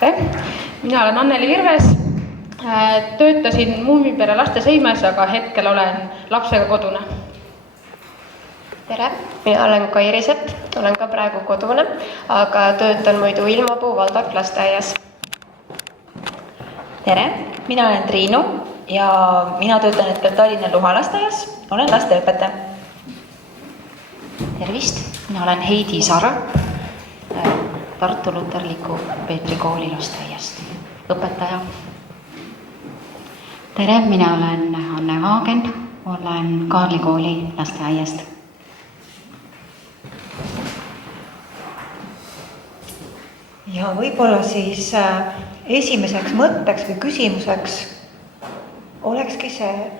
Tere! Mina olen Anneli Virves. Töötasin Muumipere lastesõimes, aga hetkel olen lapsega kodune. Tere! Mina olen Kairi Sepp, olen ka praegu kodune, aga töötan muidu Ilmapuu Valdorf lasteaias. Tere! Mina olen Triinu ja mina töötan hetkel Tallinna Luha lasteaias, olen lasteõpetaja. Tervist! Mina olen Heidi Sara Tartu Luterliku Peetri kooli lasteaiast, õpetaja. Tere, mina olen Anne Vaagen, olen Kaarli kooli lasteaiast. Ja võib-olla siis esimeseks mõtteks või küsimuseks olekski see,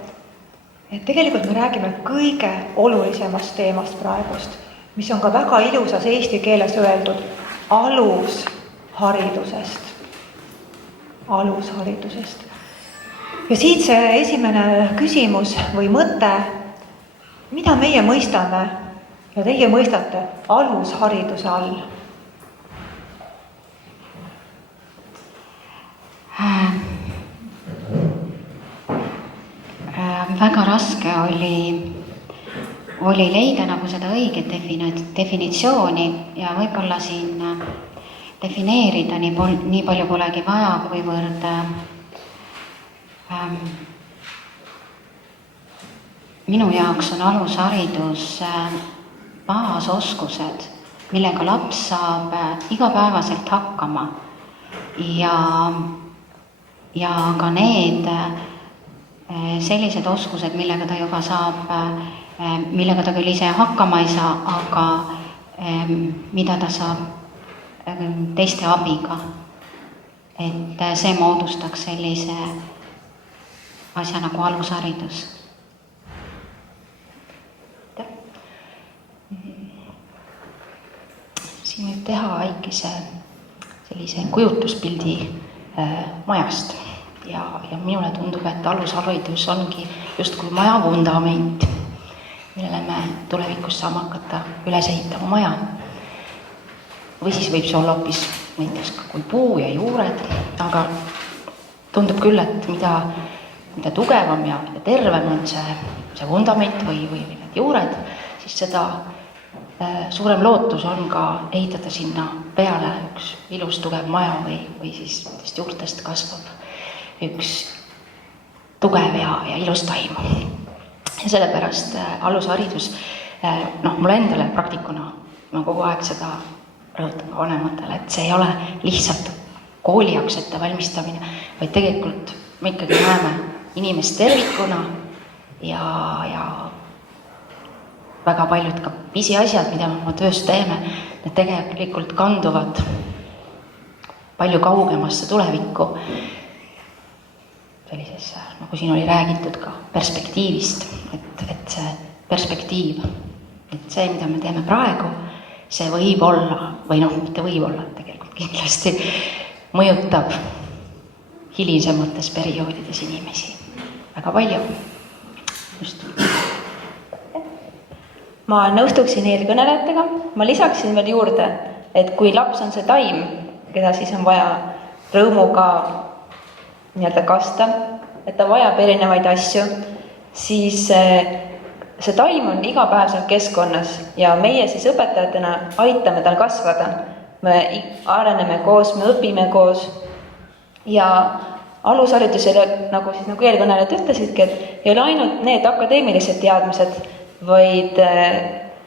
et tegelikult me räägime kõige olulisemast teemast praegust, mis on ka väga ilusas eesti keeles öeldud, alusharidusest. Ja siit see esimene küsimus või mõte, mida meie mõistame ja teie mõistate alushariduse all? Väga raske oli leida nagu seda õiget definitsiooni ja võib-olla siin defineerida nii palju polegi vaja, kuivõrd minu jaoks on alusharidus baasoskused, millega laps saab igapäevaselt hakkama ja ka need sellised oskused, millega ta juba saab, millega ta küll ise hakkama ei saa, aga mida ta saab teiste abiga. Et see moodustaks sellise asja nagu alusharidus. Siin võib teha väikese sellise kujutluspildi majast. Ja minule tundub, et alusharidus ongi justkui maja vundament, millele me tulevikus saame hakata üles ehitama maja. Või siis võib see olla hoopis näiteks kui puu ja juured, aga tundub küll, et mida tugevam ja tervem on see vundament või need juured, siis seda suurem lootus on ka ehitada sinna peale üks ilus tugev maja või siis juurtest kasvab üks tugev ja ilus taim. Ja sellepärast alusharidus, mulle endale praktikuna, ma kogu aeg seda rõhutan vanematele, et see ei ole lihtsalt kooli jaoks ettevalmistamine, vaid tegelikult me ikkagi näeme inimest tervikuna ja väga paljud ka pisiasjad, mida me oma töös teeme, need tegelikult kanduvad palju kaugemasse tulevikku. Sellises, nagu siin oli räägitud ka perspektiivist, et see perspektiiv, et see, mida me teeme praegu, see võib olla, või mitte võib olla, tegelikult kindlasti mõjutab hilisemates perioodides inimesi väga palju. Just. Ma nõustuksin eelkõnelejatega, ma lisaksin veel juurde, et kui laps on see taim, keda siis on vaja rõõmuga kasta, et ta vajab erinevaid asju, siis see taim on igapäevaselt keskkonnas ja meie siis õpetajatena aitame tal kasvada. Me areneme koos, me õpime koos ja alusharidusele, nagu eelkõnelejad ütlesidki, et ei ole ainult need akadeemilised teadmised, vaid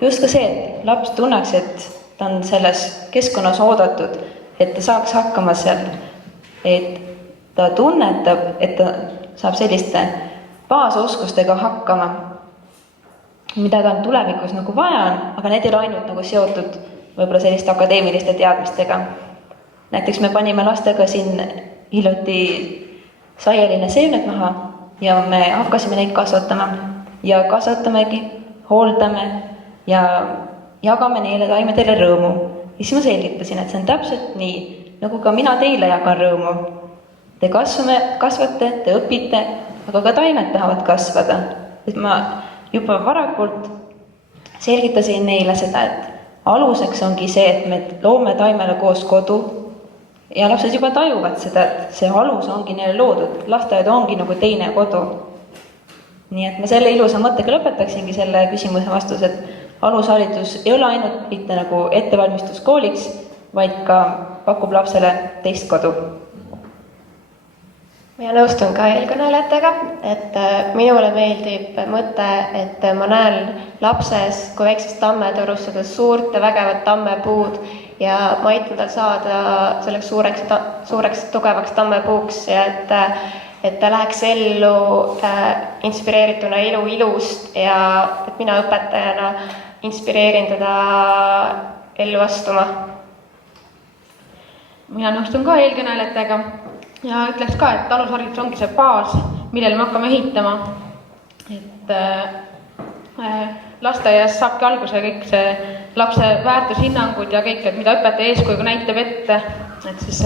just ka see, et laps tunneks, et ta on selles keskkonnas oodatud, et ta saaks hakkama seal, et ta tunnetab, et ta saab selliste baasoskustega hakkama, mida ta on tulevikus vaja on, aga need ei ole ainult seotud võib-olla selliste akadeemiliste teadmistega. Näiteks me panime lastega siin hiljuti saieline seemned maha ja me hakkasime neid kasvatama ja kasvatamegi, hooldame ja jagame neile taimedele rõõmu. Ja siis ma selgitasin, et see on täpselt nii, nagu ka mina teile jagan rõõmu. Te kasvate, te õpite, aga ka taimed tahavad kasvada. Et ma juba varakult selgitasin neile seda, et aluseks ongi see, et me loome taimele koos kodu ja lapsed juba tajuvad seda, et see alus ongi neile loodud, lasteaed ongi nagu teine kodu. Nii et ma selle ilusa mõttega lõpetaksingi selle küsimuse vastuse, et alusharidus ei ole ainult mitte nagu ettevalmistus kooliks, vaid ka pakub lapsele teist kodu. Ja nõustun ka eelkõnelejatega, et minule meeldib mõte, et ma näen lapses kui väiksest tammetorust seda suurt ja vägevat tammepuud ja ma aitan tal saada selleks suureks tugevaks tammepuuks ja et ta läheks ellu inspireerituna elu ilust ja et mina õpetajana inspireerin teda ellu astuma. Mina nõustun ka eelkõnelejatega ja ütleks ka, et alusharidus ongi see baas, millele me hakkame ehitama. Et lasteaias saabki alguse kõik see lapse väärtushinnangud ja kõik, et mida õpetaja eeskujuga näitab ette, et siis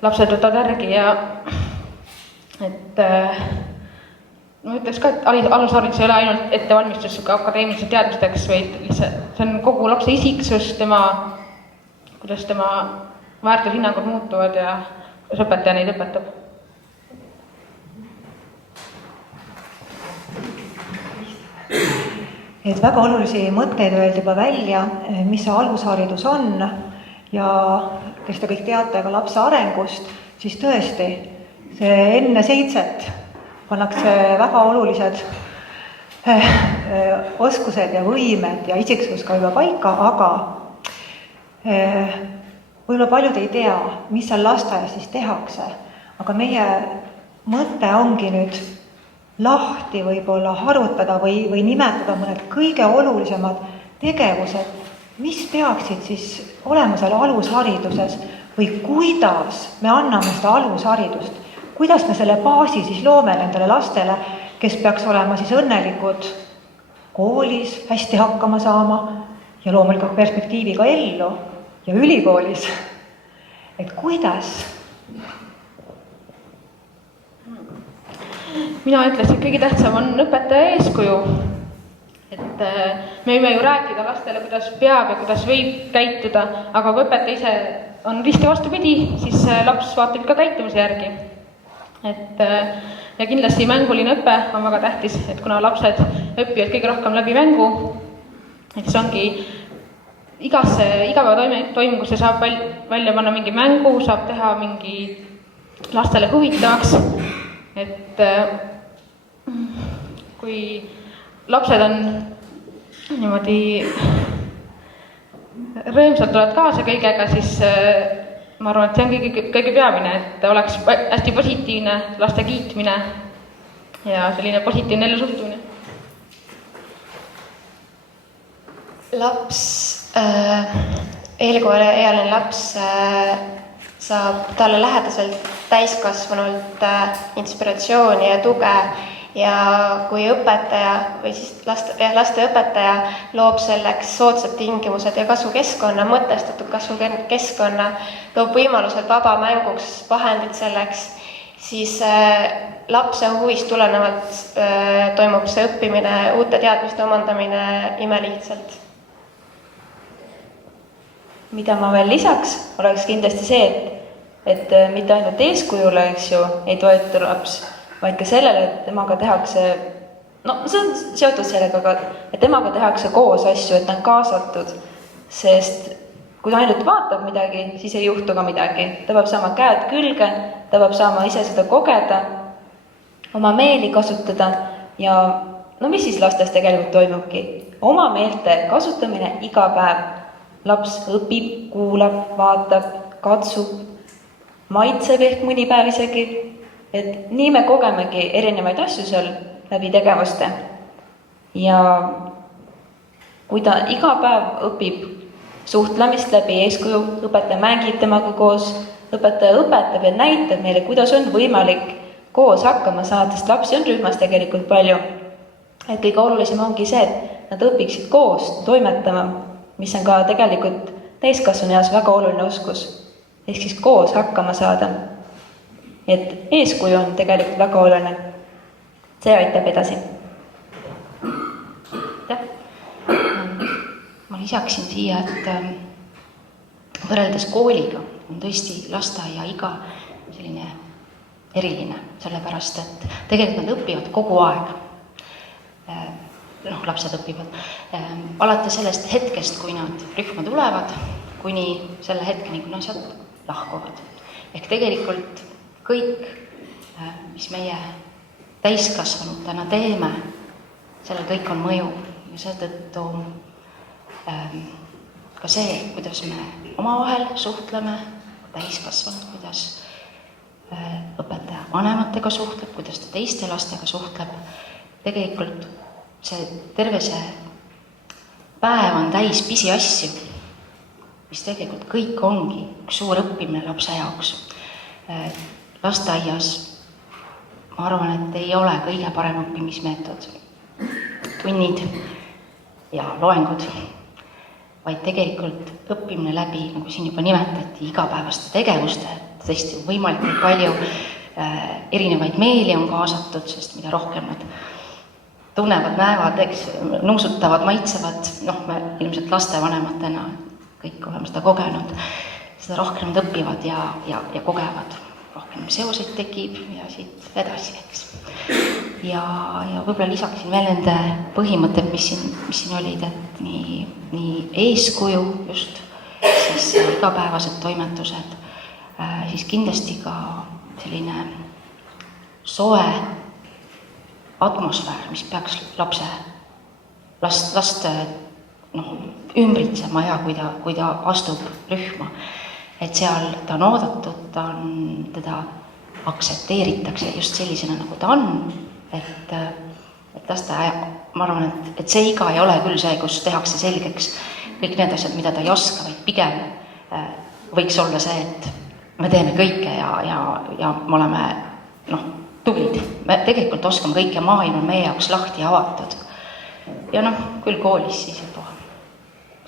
lapsed võtavad järgi ja et ma ütleks ka, et alusharidus ei ole ainult ettevalmistus akadeemilise teadmisteks, vaid lihtsalt see on kogu lapse isiksus, kuidas tema väärtushinnangud muutuvad ja kuidas õpetaja neid õpetab. Et väga olulisi mõtteid öeldi juba välja, mis see alusharidus on ja kes te kõik teate ka lapse arengust, siis tõesti, see enne 7 pannakse väga olulised oskused ja võimed ja isiksus ka juba paika, aga võib-olla paljud ei tea, mis seal lasteaias siis tehakse, aga meie mõte ongi nüüd lahti võib-olla harutada või nimetada mõned kõige olulisemad tegevused, mis peaksid siis olema seal alushariduses või kuidas me anname seda alusharidust, kuidas me selle baasi siis loome nendele lastele, kes peaks olema siis õnnelikud koolis, hästi hakkama saama ja loomulikult perspektiiviga ellu ja ülikoolis. Et kuidas? Mina ütles, et kõige tähtsam on õpetaja eeskuju. Et me võime ju rääkida lastele, kuidas peab ja kuidas võib käituda, aga kui õpetaja ise on risti vastupidi, siis laps vaatab ka käitumise järgi. Ja kindlasti mänguline õpe on väga tähtis, et kuna lapsed õpivad kõige rohkem läbi mängu, et see ongi igasse igapäevatoimingusse saab välja panna mingi mängu, saab teha mingi lastele huvitavaks, et kui lapsed on niimoodi rõõmsalt tulevad kaasa kõigega, siis ma arvan, et see on kõige peamine, et oleks hästi positiivne laste kiitmine ja selline positiivne ellusuhtumine. Eelkooliealine laps saab talle lähedaselt täiskasvanult inspiratsiooni ja tuge ja kui õpetaja või siis lasteõpetaja loob selleks soodsad tingimused ja kasvukeskkonna, mõtestatud kasvukeskkonna, loob võimalused vaba mänguks, vahendid selleks, siis lapse huvist tulenevalt toimub see õppimine, uute teadmiste omandamine imelihtsalt. Mida ma veel lisaks, oleks kindlasti see, et mitte ainult eeskujule, eks ju, ei toetu laps, vaid ka sellele, et temaga tehakse, see on seotud sellega, et temaga tehakse koos asju, et ta on kaasatud, sest kui ta ainult vaatab midagi, siis ei juhtu ka midagi. Ta peab saama käed külge, ta peab saama ise seda kogeda, oma meeli kasutada ja mis siis lastes tegelikult toimubki? Oma meelte kasutamine iga päev. Laps õpib, kuulab, vaatab, katsub, maitseb ehk mõni päev isegi, et nii me kogemegi erinevaid asju seal läbi tegevuste. Ja kui ta iga päev õpib suhtlemist läbi eeskuju, õpetaja mängib temaga koos, õpetaja õpetab ja näitab meile, kuidas on võimalik koos hakkama saada, sest lapsi on rühmas tegelikult palju. Et kõige olulisem ongi see, et nad õpiksid koos toimetama, mis on ka tegelikult täiskasvanu jaoks väga oluline oskus, ehk siis koos hakkama saada. Et eeskuju on tegelikult väga oluline. See aitab edasi. Ma lisaksin siia, et võrreldes kooliga on tõesti lasteaiaiga selline eriline, sellepärast et tegelikult nad õpivad kogu aeg. Lapsed õpivad alates sellest hetkest, kui nad rühma tulevad, kuni selle hetkeni, kui nad sealt lahkuvad. Ehk tegelikult kõik, mis meie täiskasvanutena teeme, sellel kõik on mõju ja seetõttu ka see, kuidas me omavahel suhtleme, täiskasvanud, kuidas õpetaja vanematega suhtleb, kuidas ta teiste lastega suhtleb, tegelikult terve see päev on täis pisiasju, mis tegelikult kõik ongi üks suur õppimine lapse jaoks. Lasteaias ma arvan, et ei ole kõige parem õppimismeetod, tunnid ja loengud, vaid tegelikult õppimine läbi, nagu siin juba nimetati, igapäevaste tegevuste, tõesti võimalikult palju erinevaid meeli on kaasatud, sest mida rohkem nad tunnevad, näevad, nuusutavad, maitsevad, me ilmselt lastevanematena kõik oleme seda kogenud, seda rohkem nad õpivad ja kogevad, rohkem seoseid tekib ja siit edasi, eks. Ja võib-olla lisaksin veel nende põhimõtted, mis siin olid, et nii eeskuju just, siis igapäevased toimetused, siis kindlasti ka selline soe atmosfäär, mis peaks last ümbritsema ja kui ta astub rühma, et seal ta on oodatud, teda aktsepteeritakse just sellisena, nagu ta on, et lasteaia, ma arvan, et see iga ei ole küll see, kus tehakse selgeks kõik need asjad, mida ta ei oska, vaid pigem võiks olla see, et me teeme kõike ja me oleme tublid. Me tegelikult oskame kõike, maailm on meie jaoks lahti ja avatud. Ja küll koolis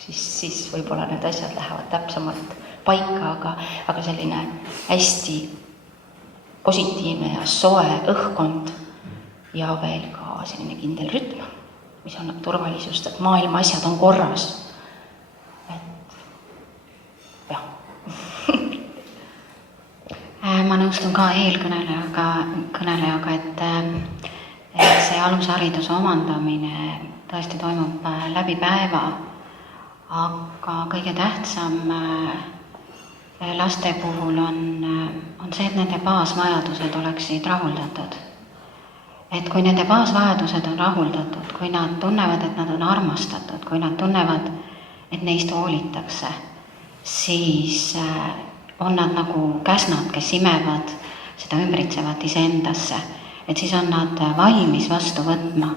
siis võib-olla need asjad lähevad täpsemalt paika, aga selline hästi positiivne ja soe õhkkond ja veel ka selline kindel rütm, mis annab turvalisust, et maailma asjad on korras. Ma nõustun ka eelkõnelejaga, et see alushariduse omandamine tõesti toimub läbi päeva, aga kõige tähtsam laste puhul on see, et nende baasvajadused oleksid rahuldatud. Et kui nende baasvajadused on rahuldatud, kui nad tunnevad, et nad on armastatud, kui nad tunnevad, et neist hoolitakse, siis on nad nagu käsnad, kes imevad seda ümbritsevat iseendasse, et siis on nad valmis vastu võtma.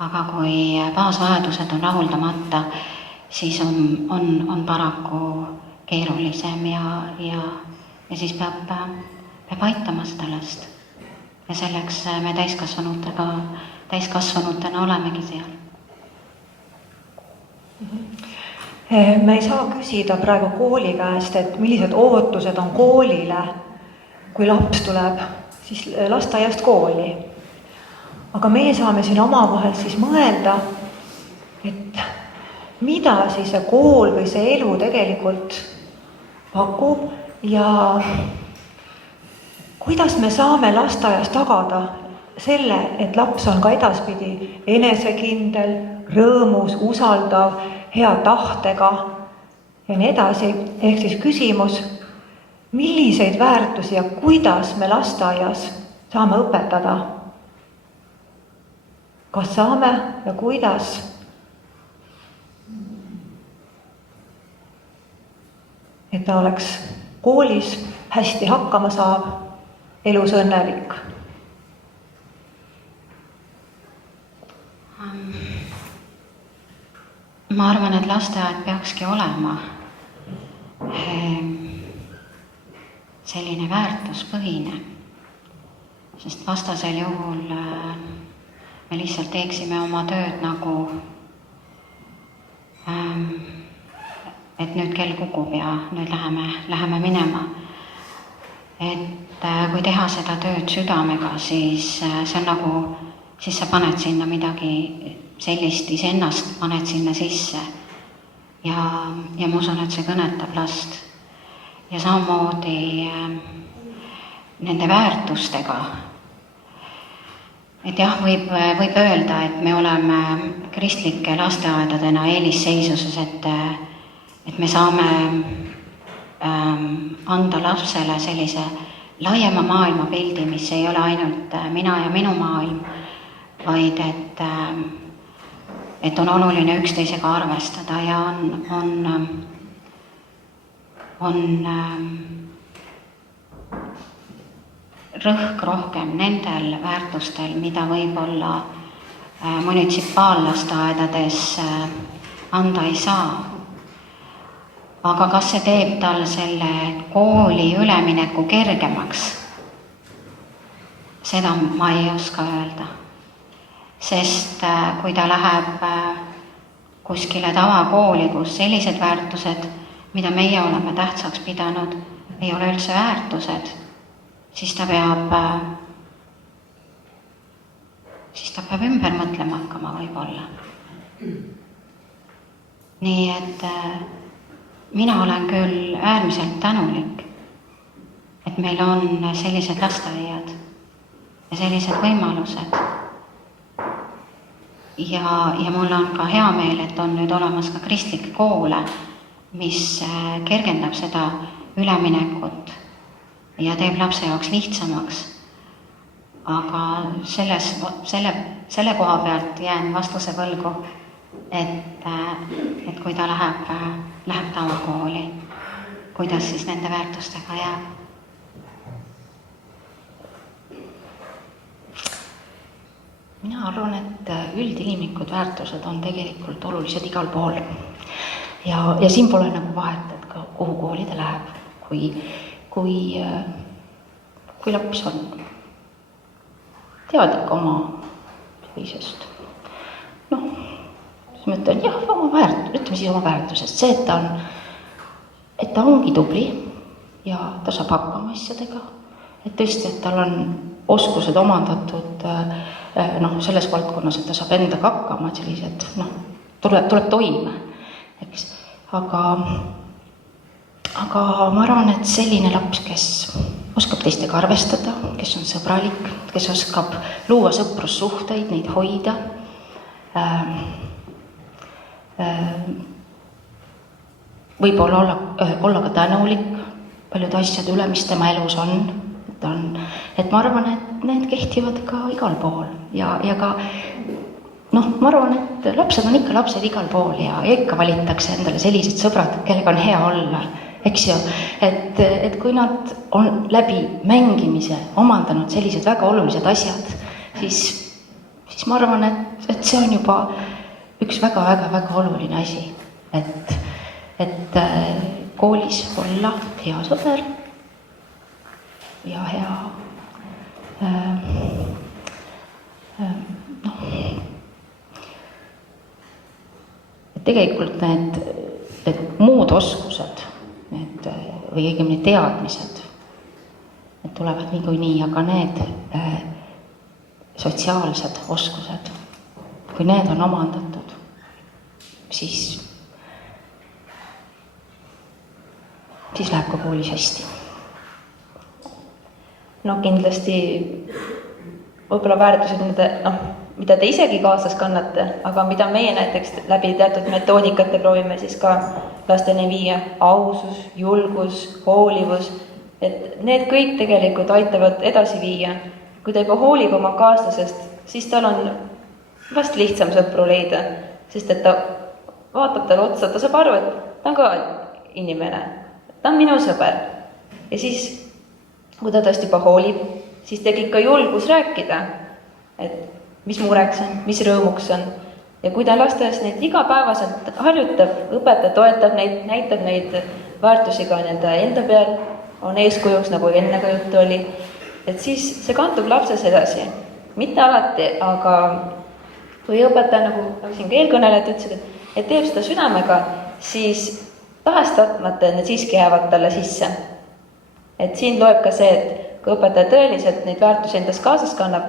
Aga kui baasvajadused on rahuldamata, siis on paraku keerulisem ja siis peab aitama seda last. Ja selleks me täiskasvanutena olemegi seal. Me ei saa küsida praegu kooli käest, et millised ootused on koolile, kui laps tuleb siis lasteaiast kooli. Aga meie saame siin omavahel siis mõelda, et mida siis see kool või see elu tegelikult pakub ja kuidas me saame lasteaias tagada selle, et laps on ka edaspidi enesekindel, rõõmus, usaldav, hea tahtega ja nii edasi. Ehk siis küsimus, milliseid väärtusi ja kuidas me lasteaias saame õpetada? Kas saame ja kuidas? Et ta oleks koolis hästi hakkama saab, elus õnnelik. Ma arvan, et lasteaed peakski olema selline väärtuspõhine, sest vastasel juhul me lihtsalt teeksime oma tööd nagu, et nüüd kell kukub ja nüüd läheme minema. Et kui teha seda tööd südamega, siis see on nagu, siis sa paned sinna midagi sellist, iseennast paned sinna sisse ja ma usun, et see kõnetab last. ja samamoodi nende väärtustega. Et jah, võib öelda, et me oleme kristlike lasteaedadena eelisseisuses, et me saame anda lapsele sellise laiema maailmapildi, mis ei ole ainult mina ja minu maailm, vaid et on oluline üksteisega arvestada ja on rõhk rohkem nendel väärtustel, mida võib-olla munitsipaallasteaedades anda ei saa. Aga kas see teeb tal selle kooli ülemineku kergemaks? Seda ma ei oska öelda. Sest kui ta läheb kuskile tavakooli, kus sellised väärtused, mida meie oleme tähtsaks pidanud, ei ole üldse väärtused, siis ta peab ümber mõtlema hakkama võib-olla. Nii et mina olen küll äärmiselt tänulik, et meil on sellised lasteaiad ja sellised võimalused. Ja mul on ka hea meel, et on nüüd olemas ka kristlikke koole, mis kergendab seda üleminekut ja teeb lapse jaoks lihtsamaks. Aga selle koha pealt jään vastuse võlgu, et kui ta läheb tavakooli, kuidas siis nende väärtustega jääb. Mina arvan, et üldinimlikud väärtused on tegelikult olulised igal pool. Ja siin pole nagu vahet, et ka kuhu kooli ta läheb. Kui laps on teadlik oma sellisest, siis ma ütlen, jah, ütleme siis oma väärtusest. See, et ta ongi tubli ja ta saab hakkama asjadega. Et tõesti, et tal on oskused omandatud selles valdkonnas, et ta saab endaga hakkama, et sellised, tuleb toime, eks. Aga ma arvan, et selline laps, kes oskab teistega arvestada, kes on sõbralik, kes oskab luua sõprussuhteid, neid hoida, võib-olla olla ka tänulik paljude asjade üle, mis tema elus on. Et ma arvan, et need kehtivad ka igal pool ja ka ma arvan, et lapsed on ikka lapsed igal pool ja ikka valitakse endale sellised sõbrad, kellega on hea olla, eks ju, et kui nad on läbi mängimise omandanud sellised väga olulised asjad, siis ma arvan, et see on juba üks väga-väga-väga oluline asi, et koolis olla hea sõber ja hea tegelikult need muud oskused, või õigemini teadmised, need tulevad niikuinii, aga need sotsiaalsed oskused, kui need on omandatud, siis läheb ka koolis hästi. Kindlasti võib-olla väärtused, mida te isegi kaasas kannate, aga mida meie näiteks läbi teatud metoodikate proovime siis ka lasteni viia, ausus, julgus, hoolivus, et need kõik tegelikult aitavad edasi viia. Kui ta juba hoolib oma kaaslasest, siis tal on vast lihtsam sõpru leida, sest et ta vaatab talle otsa, ta saab aru, et ta on ka inimene, ta on minu sõber. Ja siis, kui ta tõesti juba hoolib, siis tekib ka julgus rääkida, et mis mureks on, mis rõõmuks on. Ja kui ta lasteaias neid igapäevaselt harjutab, õpetaja toetab neid, näitab neid väärtusi ka nende enda peal, on eeskujuks, nagu enne ka juttu oli, et siis see kantub lapses edasi. Mitte alati, aga kui õpetaja, nagu siin ka eelkõnelejad ütlesid, et teeb seda südamega, siis tahes-tahtmata need siiski jäävad talle sisse. Et siin loeb ka see, et kui õpetaja tõeliselt neid väärtusi endas kaasas kannab,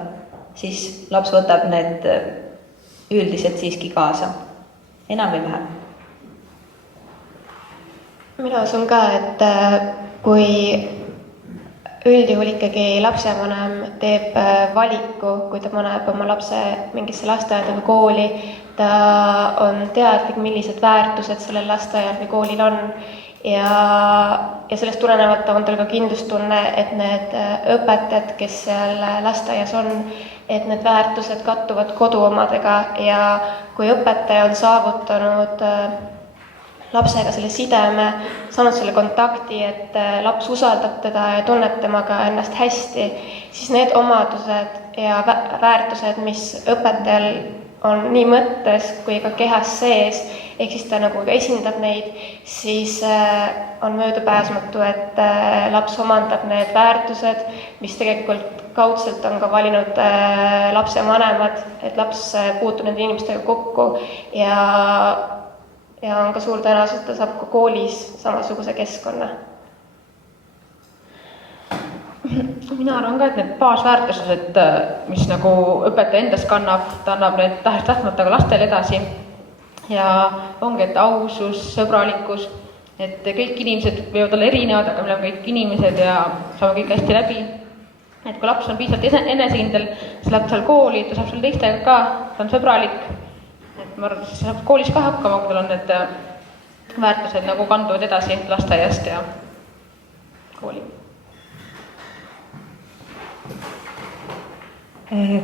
siis laps võtab need üldiselt siiski kaasa, enam või vähem. Mina usun ka, et kui üldjuhul ikkagi lapsevanem teeb valiku, kui ta paneb oma lapse mingisse lasteaeda või kooli, ta on teadlik, millised väärtused sellel lasteaial või koolil on ja sellest tulenevalt on tal ka kindlustunne, et need õpetajad, kes seal lasteaias on, et need väärtused kattuvad kodu omadega ja kui õpetaja on saavutanud lapsega selle sideme, saanud selle kontakti, et laps usaldab teda ja tunneb temaga ennast hästi, siis need omadused ja väärtused, mis õpetajal on nii mõttes kui ka kehas sees, ehk siis ta nagu ka esindab neid, siis on möödapääsmatu, et laps omandab need väärtused, mis tegelikult kaudselt on ka valinud lapsevanemad, et laps puutub nende inimestega kokku ja on ka suur tõenäosus, et ta saab ka koolis samasuguse keskkonna. Mina arvan ka, et need baasväärtused, mis nagu õpetaja endas kannab, ta annab need tahes-tahtmata ka lastele edasi ja ongi, et ausus, sõbralikkus, et kõik inimesed võivad olla erinevad, aga me oleme kõik inimesed ja saame kõik hästi läbi. Et kui laps on piisavalt enesekindel, siis läheb seal kooli, ta saab seal teistega ka, ta on sõbralik. Ma arvan, et saab koolis ka hakkama, kui tal on need väärtused nagu kanduvad edasi lasteaiast ja kooli.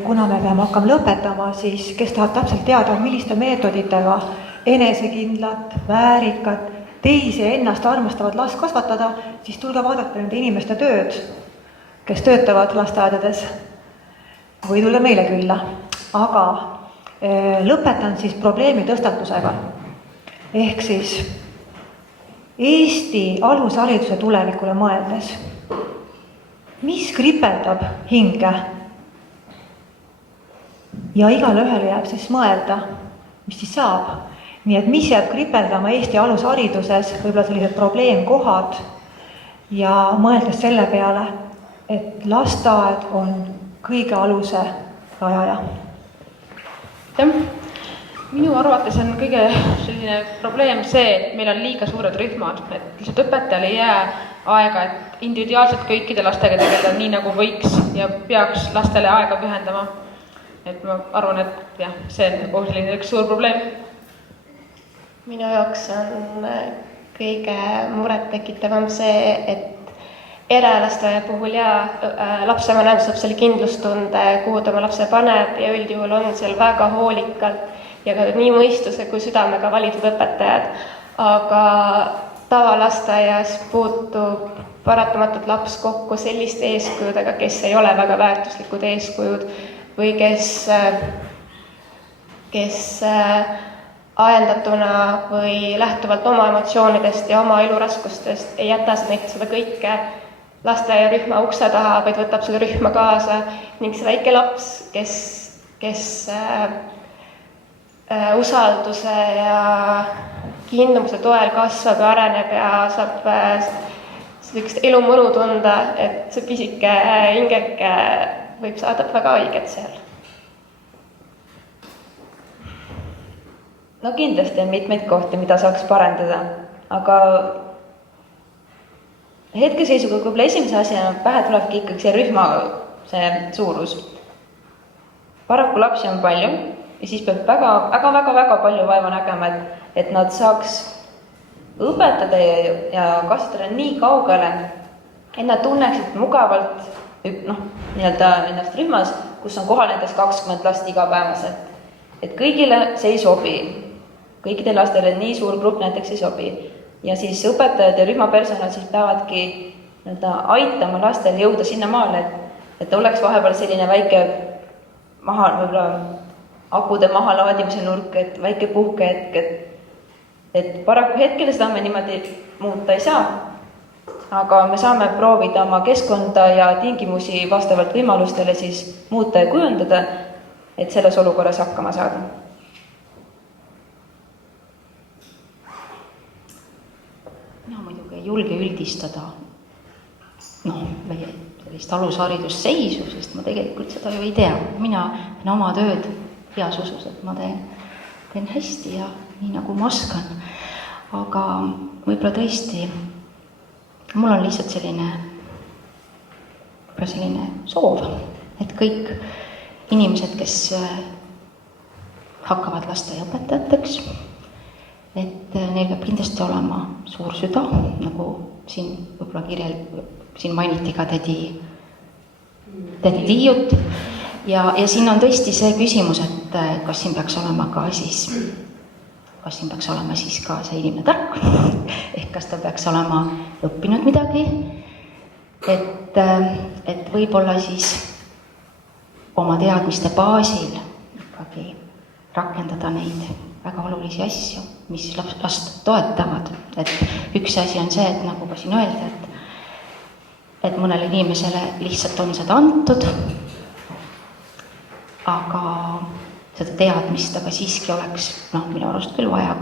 Kuna me peame hakkama lõpetama, siis kes tahab täpselt teada, milliste meetoditega enesekindlat, väärikat, teisi ennast armastavat last kasvatada, siis tulge vaadata nende inimeste tööd, kes töötavad lasteaedades või tulge meile külla. Aga lõpetan siis probleemi tõstatusega. Ehk siis Eesti alushariduse tulevikule mõeldes, mis kripeldab hinge? Ja igale ühele jääb siis mõelda, mis siis saab. Nii et mis jääb kripeldama Eesti alushariduses, võib-olla sellised probleemkohad ja mõeldes selle peale, et lasteaed on kõige aluse rajaja. Minu arvates on kõige selline probleem see, et meil on liiga suured rühmad, et lihtsalt õpetajal ei jää aega, et individuaalselt kõikide lastega tegeleda nii nagu võiks ja peaks lastele aega pühendama. Et ma arvan, et jah, see on nagu selline üks suur probleem. Minu jaoks on kõige murettekitavam see, et eralasteaia puhul lapsevanem saab selle kindlustunde, kuhu ta oma lapse paneb ja üldjuhul on seal väga hoolikalt ja ka nii mõistuse kui südamega valitud õpetajad. Aga tavalasteaias puutub paratamatult laps kokku selliste eeskujudega, kes ei ole väga väärtuslikud eeskujud või kes ajendatuna või lähtuvalt oma emotsioonidest ja oma eluraskustest ei jäta seda kõike lasteaiarühma ukse taha, vaid võtab seda rühma kaasa ning see väike laps, kes usalduse ja kindlumuse toel kasvab ja areneb ja saab sellist elumõnu tunda, et see pisike hingeke võib saada väga haiget seal. No kindlasti on mitmeid kohti, mida saaks parandada, aga hetkeseisuga võib-olla esimese asjana pähe tulebki ikkagi see rühma suurus. Paraku lapsi on palju ja siis peab väga palju vaeva nägema, et nad saaks õpetada ja kasvatada nii kaugele, et nad tunneksid mugavalt ennast rühmas, kus on kohal näiteks 20 last igapäevaselt. Et kõigile see ei sobi. Kõikidel lastele nii suur grupp näiteks ei sobi. Ja siis õpetajad ja rühmapersonal siis peavadki aitama lastel jõuda sinna maale, et oleks vahepeal selline väike võib-olla akude mahalaadimise nurk, et väike puhkehetk, et paraku hetkel seda me niimoodi muuta ei saa. Aga me saame proovida oma keskkonda ja tingimusi vastavalt võimalustele siis muuta ja kujundada, et selles olukorras hakkama saada. Mina muidugi ei julge üldistada meie sellist alusharidusseisu, sest ma tegelikult seda ju ei tea. Mina teen oma tööd heas usus, et ma teen hästi ja nii nagu ma oskan. Aga võib-olla tõesti mul on lihtsalt selline soov, et kõik inimesed, kes hakkavad lasteaiaõpetajateks, et neil peab kindlasti olema suur süda, nagu siin võib-olla siin mainiti ka tädi Tiiut ja siin on tõesti see küsimus, et kas siin peaks olema siis ka see inimene tark, ehk kas ta peaks olema õppinud midagi, et võib-olla siis oma teadmiste baasil ikkagi rakendada neid väga olulisi asju, mis last toetavad. Et üks asi on see, et nagu ka siin öeldi, et mõnele inimesele lihtsalt on seda antud, aga seda teadmist aga siiski oleks minu arust küll vaja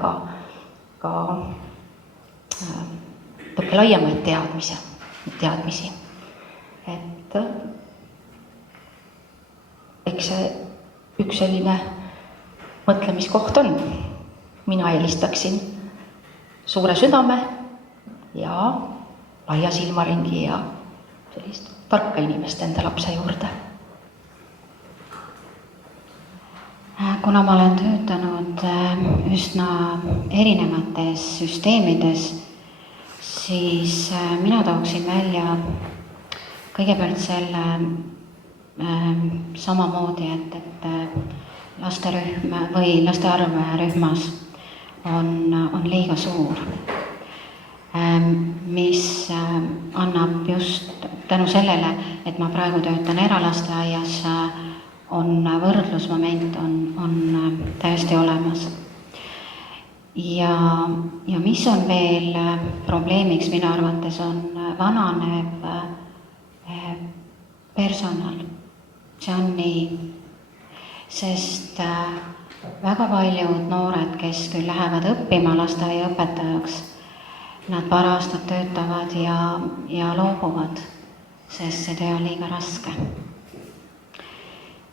ka laiemaid teadmisi. Et eks see üks selline mõtlemiskoht on. Mina eelistaksin suure südame ja laia silmaringi ja sellist tarka inimest enda lapse juurde. Kuna ma olen töötanud üsna erinevates süsteemides, siis mina tooksin välja kõigepealt selle samamoodi, et lasterühm või laste arv rühmas on liiga suur, mis annab just tänu sellele, et ma praegu töötan eralasteaias, on võrdlusmoment on täiesti olemas. Ja mis on veel probleemiks minu arvates on vananev personal. See on nii, sest väga paljud noored, kes küll lähevad õppima lasteaiaõpetajaks, nad paar aastat töötavad ja loobuvad, sest see töö on liiga raske.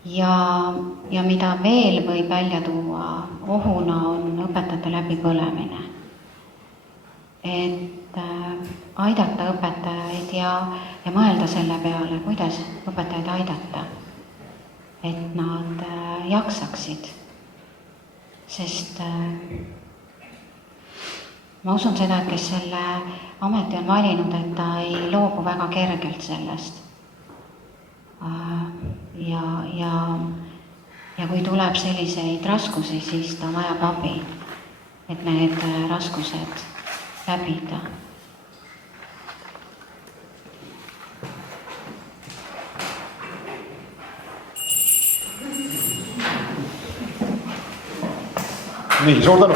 Ja mida veel võib välja tuua ohuna on õpetajate läbipõlemine. Et aidata õpetajaid ja mõelda selle peale, kuidas õpetajaid aidata, et nad jaksaksid. Sest ma usun seda, et kes selle ameti on valinud, et ta ei loobu väga kergelt sellest. Ja kui tuleb selliseid raskusi, siis ta vajab abi, et need raskused läbida. Nii, suur tänu!